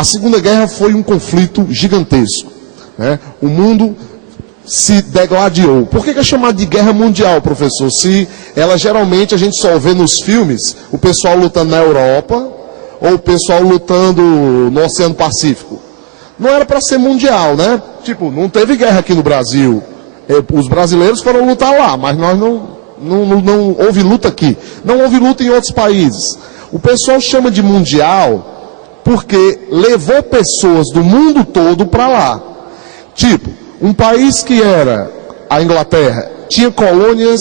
A Segunda Guerra foi um conflito gigantesco, né? O mundo se degladiou. Por que é chamado de guerra mundial, professor? Se ela geralmente a gente só vê nos filmes o pessoal lutando na Europa ou o pessoal lutando no Oceano Pacífico. Não era para ser mundial, né? Tipo, não teve guerra aqui no Brasil. Os brasileiros foram lutar lá, mas nós não houve luta aqui. Não houve luta em outros países. O pessoal chama de mundial porque levou pessoas do mundo todo para lá. Tipo, um país que era a Inglaterra, tinha colônias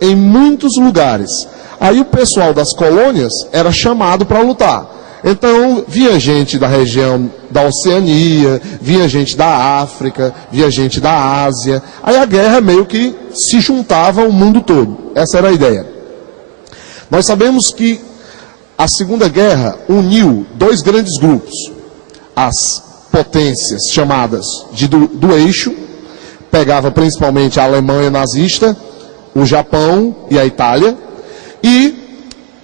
em muitos lugares. Aí o pessoal das colônias era chamado para lutar. Então, vinha gente da região da Oceania, vinha gente da África, vinha gente da Ásia. Aí a guerra meio que se juntava ao mundo todo. Essa era a ideia. Nós sabemos que a Segunda Guerra uniu dois grandes grupos. As potências chamadas do eixo, pegava principalmente a Alemanha nazista, o Japão e a Itália, e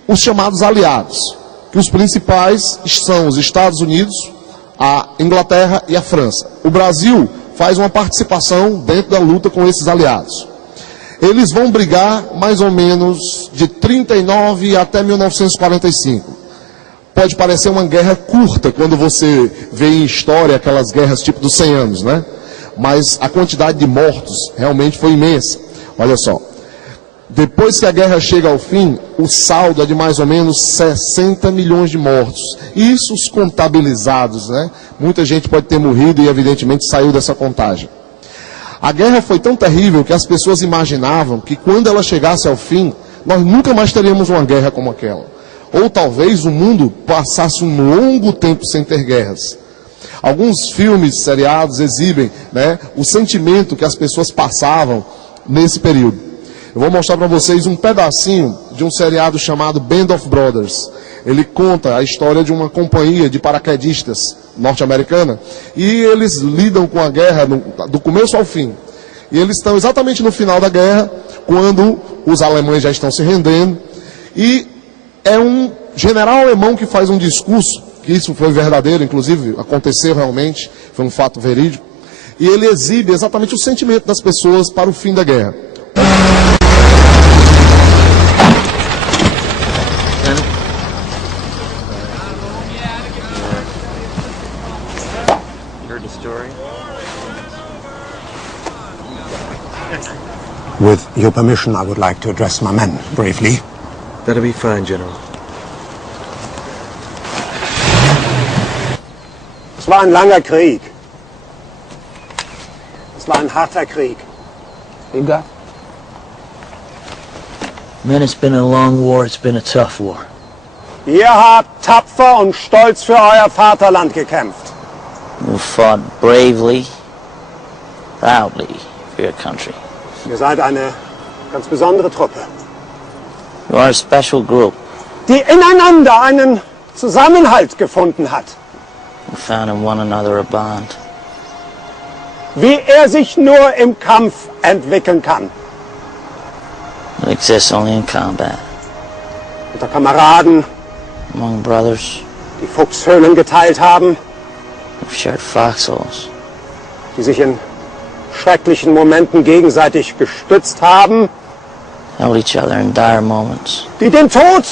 os chamados aliados, que os principais são os Estados Unidos, a Inglaterra e a França. O Brasil faz uma participação dentro da luta com esses aliados. Eles vão brigar mais ou menos de 39 até 1945. Pode parecer uma guerra curta quando você vê em história aquelas guerras tipo dos 100 anos, né? Mas a quantidade de mortos realmente foi imensa. Olha só, depois que a guerra chega ao fim, o saldo é de mais ou menos 60 milhões de mortos. Isso os contabilizados, né? Muita gente pode ter morrido e evidentemente saiu dessa contagem. A guerra foi tão terrível que as pessoas imaginavam que quando ela chegasse ao fim, nós nunca mais teríamos uma guerra como aquela. Ou talvez o mundo passasse um longo tempo sem ter guerras. Alguns filmes, seriados exibem, né, o sentimento que as pessoas passavam nesse período. Eu vou mostrar para vocês um pedacinho de um seriado chamado Band of Brothers. Ele conta a história de uma companhia de paraquedistas norte-americana e eles lidam com a guerra do começo ao fim. E eles estão exatamente no final da guerra, quando os alemães já estão se rendendo, e é um general alemão que faz um discurso, que isso foi verdadeiro, inclusive, aconteceu realmente, foi um fato verídico, e ele exibe exatamente o sentimento das pessoas para o fim da guerra. With your permission, I would like to address my men briefly. That'll be fine, General. Es war ein langer Krieg. Es war ein harter Krieg. You got? Man, it's been a long war. It's been a tough war. Ihr habt tapfer und stolz für euer Vaterland gekämpft. You fought bravely, proudly for your country. Ihr seid eine ganz besondere Truppe, You are a special group. die ineinander einen Zusammenhalt gefunden hat, You found in one another a bond. wie er sich nur im Kampf entwickeln kann. It exists only in combat. Unter Kameraden, Among brothers die Fuchshöhlen geteilt haben, who've shared foxholes. die sich in schrecklichen Momenten gegenseitig gestützt haben, Held each other in dire moments. die den Tod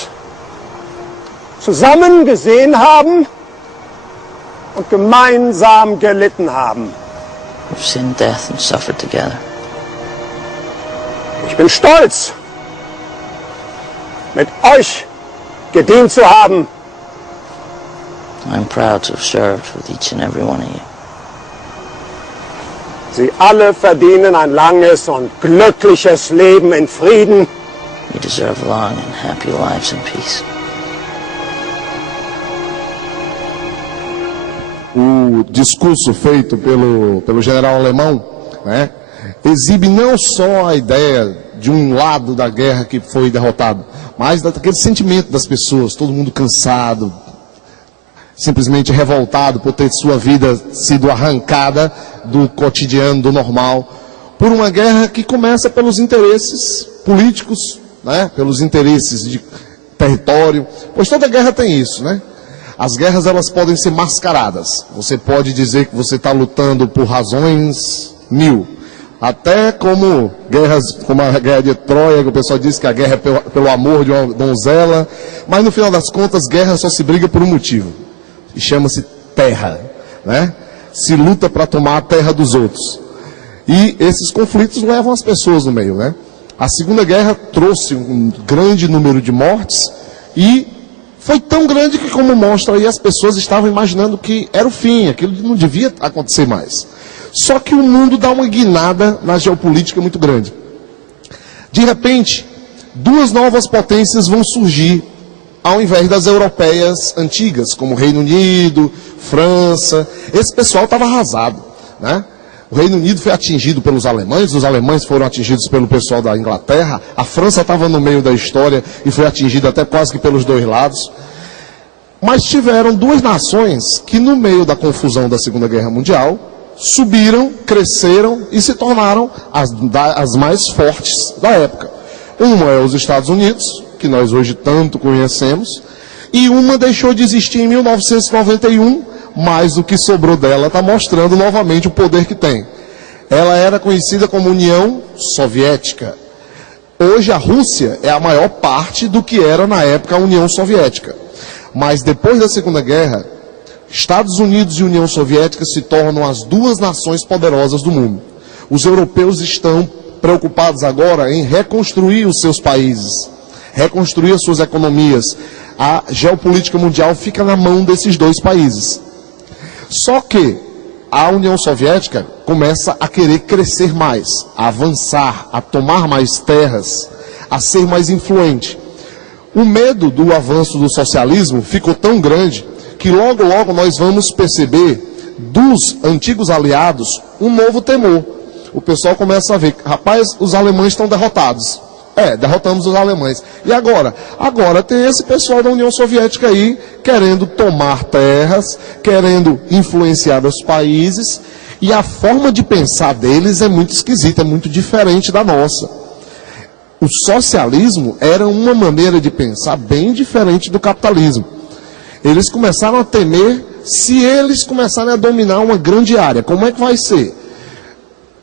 zusammen gesehen haben und gemeinsam gelitten haben. Who've seen death and suffered together. Ich bin stolz, mit euch gedient zu haben. I'm proud to have served with each and every one of you. Sie alle verdienen ein langes und glückliches Leben in Frieden. You deserve long and happy lives in peace. O discurso feito pelo general alemão, né, exibe não só a ideia de um lado da guerra que foi derrotado, mas daquele sentimento das pessoas, todo mundo cansado, simplesmente revoltado por ter sua vida sido arrancada do cotidiano, do normal, por uma guerra que começa pelos interesses políticos, né, pelos interesses de território, pois toda guerra tem isso, né? As guerras, elas podem ser mascaradas. Você pode dizer que você está lutando por razões 1000. Até como guerras, como a guerra de Troia, que o pessoal diz que a guerra é pelo amor de uma donzela. Mas no final das contas, guerra só se briga por um motivo. E chama-se terra, né? Se luta para tomar a terra dos outros. E esses conflitos levam as pessoas no meio, né? A Segunda Guerra trouxe um grande número de mortes e foi tão grande que, como mostra aí, as pessoas estavam imaginando que era o fim, aquilo não devia acontecer mais. Só que o mundo dá uma guinada na geopolítica muito grande. De repente, duas novas potências vão surgir ao invés das europeias antigas, como Reino Unido, França. Esse pessoal estava arrasado, né? O Reino Unido foi atingido pelos alemães, os alemães foram atingidos pelo pessoal da Inglaterra, a França estava no meio da história e foi atingida até quase que pelos dois lados. Mas tiveram duas nações que, no meio da confusão da Segunda Guerra Mundial, subiram, cresceram e se tornaram as mais fortes da época. Uma é os Estados Unidos, que nós hoje tanto conhecemos, e uma deixou de existir em 1991, mas o que sobrou dela está mostrando novamente o poder que tem. Ela era conhecida como União Soviética. Hoje a Rússia é a maior parte do que era na época a União Soviética. Mas depois da Segunda Guerra, Estados Unidos e União Soviética se tornam as duas nações poderosas do mundo. Os europeus estão preocupados agora em reconstruir os seus países, reconstruir as suas economias. A geopolítica mundial fica na mão desses dois países. Só que a União Soviética começa a querer crescer mais, a avançar, a tomar mais terras, a ser mais influente. O medo do avanço do socialismo ficou tão grande que logo, logo nós vamos perceber dos antigos aliados um novo temor. O pessoal começa a ver, rapaz, os alemães estão derrotados. Derrotamos os alemães. E agora? Agora tem esse pessoal da União Soviética aí, querendo tomar terras, querendo influenciar os países, e a forma de pensar deles é muito esquisita, é muito diferente da nossa. O socialismo era uma maneira de pensar bem diferente do capitalismo. Eles começaram a temer se eles começarem a dominar uma grande área. Como é que vai ser?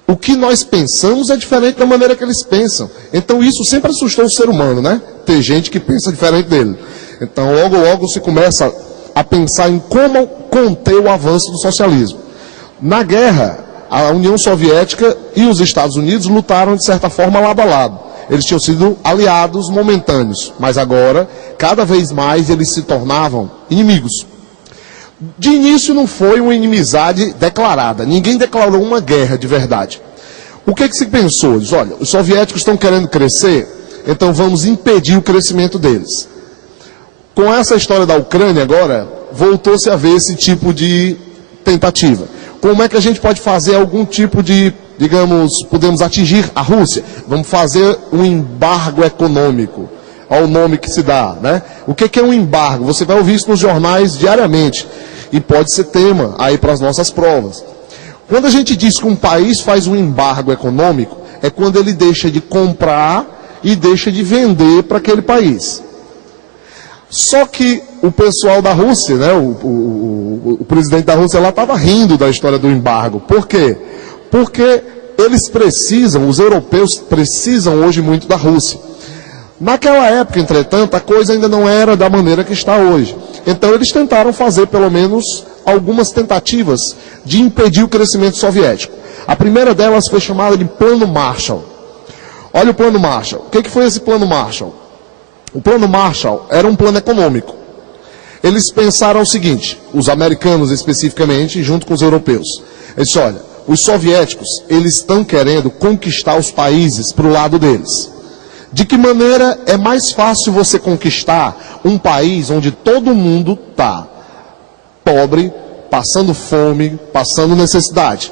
O que nós pensamos é diferente da maneira que eles pensam. Então isso sempre assustou o ser humano, né? Ter gente que pensa diferente dele. Então logo, logo se começa a pensar em como conter o avanço do socialismo. Na guerra, a União Soviética e os Estados Unidos lutaram de certa forma lado a lado. Eles tinham sido aliados momentâneos, mas agora, cada vez mais, eles se tornavam inimigos. De início não foi uma inimizade declarada, ninguém declarou uma guerra de verdade. O que se pensou? Diz, olha, os soviéticos estão querendo crescer, então vamos impedir o crescimento deles. Com essa história da Ucrânia agora, voltou-se a ver esse tipo de tentativa. Como é que a gente pode fazer algum tipo de, digamos, podemos atingir a Rússia? Vamos fazer um embargo econômico. Olha o nome que se dá, né? O que é um embargo? Você vai ouvir isso nos jornais diariamente. E pode ser tema aí para as nossas provas. Quando a gente diz que um país faz um embargo econômico, é quando ele deixa de comprar e deixa de vender para aquele país. Só que o pessoal da Rússia, né, o presidente da Rússia lá estava rindo da história do embargo. Por quê? Porque eles precisam, os europeus precisam hoje muito da Rússia. Naquela época, entretanto, a coisa ainda não era da maneira que está hoje. Então eles tentaram fazer pelo menos algumas tentativas de impedir o crescimento soviético. A primeira delas foi chamada de Plano Marshall. Olha o Plano Marshall. O que foi esse Plano Marshall? O Plano Marshall era um plano econômico. Eles pensaram o seguinte, os americanos especificamente, junto com os europeus. Eles disseram, olha, os soviéticos, eles estão querendo conquistar os países para o lado deles. De que maneira é mais fácil você conquistar um país onde todo mundo está pobre, passando fome, passando necessidade?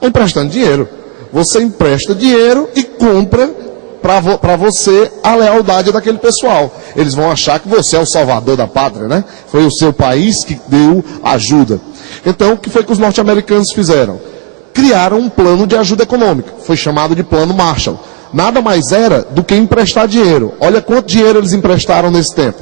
Emprestando dinheiro. Você empresta dinheiro e compra para você a lealdade daquele pessoal. Eles vão achar que você é o salvador da pátria, né? Foi o seu país que deu ajuda. Então, o que foi que os norte-americanos fizeram? Criaram um plano de ajuda econômica. Foi chamado de Plano Marshall. Nada mais era do que emprestar dinheiro. Olha quanto dinheiro eles emprestaram nesse tempo.